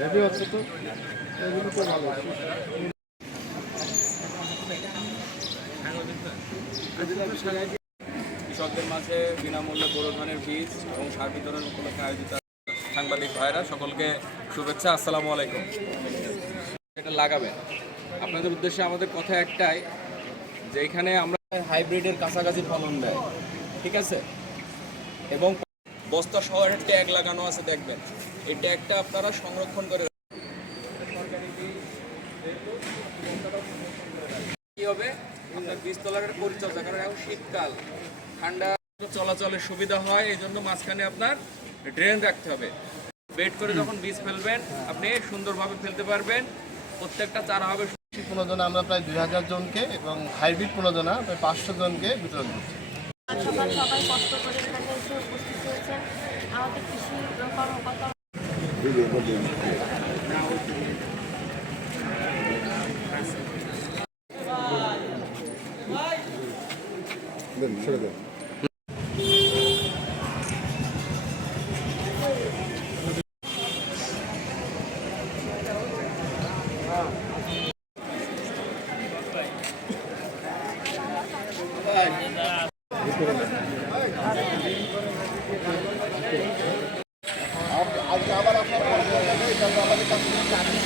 Heavy হচ্ছে তো, এগুলো তো ভালো। কৃষকদের মাঝে বিনামূল্যে বোরো ধানের বীজ এবং সার বিতরণ উপলক্ষে আয়োজিত সাংবাদিক ভাইরা সকলকে শুভেচ্ছা, আসসালামু আলাইকুম। এটা লাগাবেন, আপনাদের উদ্দেশ্যে আমাদের কথা একটাই যে এখানে আমরা হাইব্রিডের কাছাকাছি ফলন দেয়, ঠিক আছে, এবং বস্তা সহ একটা ট্যাগ লাগানো আছে, দেখবেন এই ট্যাগটা আপনারা সংরক্ষণ করে কি হবে আপনার বীজতলার পরিচর্যা, কারণ এখন শীতকাল, ঠান্ডা চলাচলের সুবিধা হয়, এই জন্য মাঝখানে আপনার ড্রেন রাখতে হবে। বেড করে যখন বীজ ফেলবেন আপনি সুন্দরভাবে ফেলতে পারবেন। প্রত্যেকটা চারা হবে প্রণোদনা আমরা প্রায় 2000 জনকে এবং হাইব্রিড প্রণোদনা প্রায় 500 জনকে বিতরণ করছি। সবাই কষ্ট করে এখানে এসে উপস্থিত হয়েছেন। আমাদের কৃষি কর্মকর্তা আজকে আবার আপনার আমাদের কাছে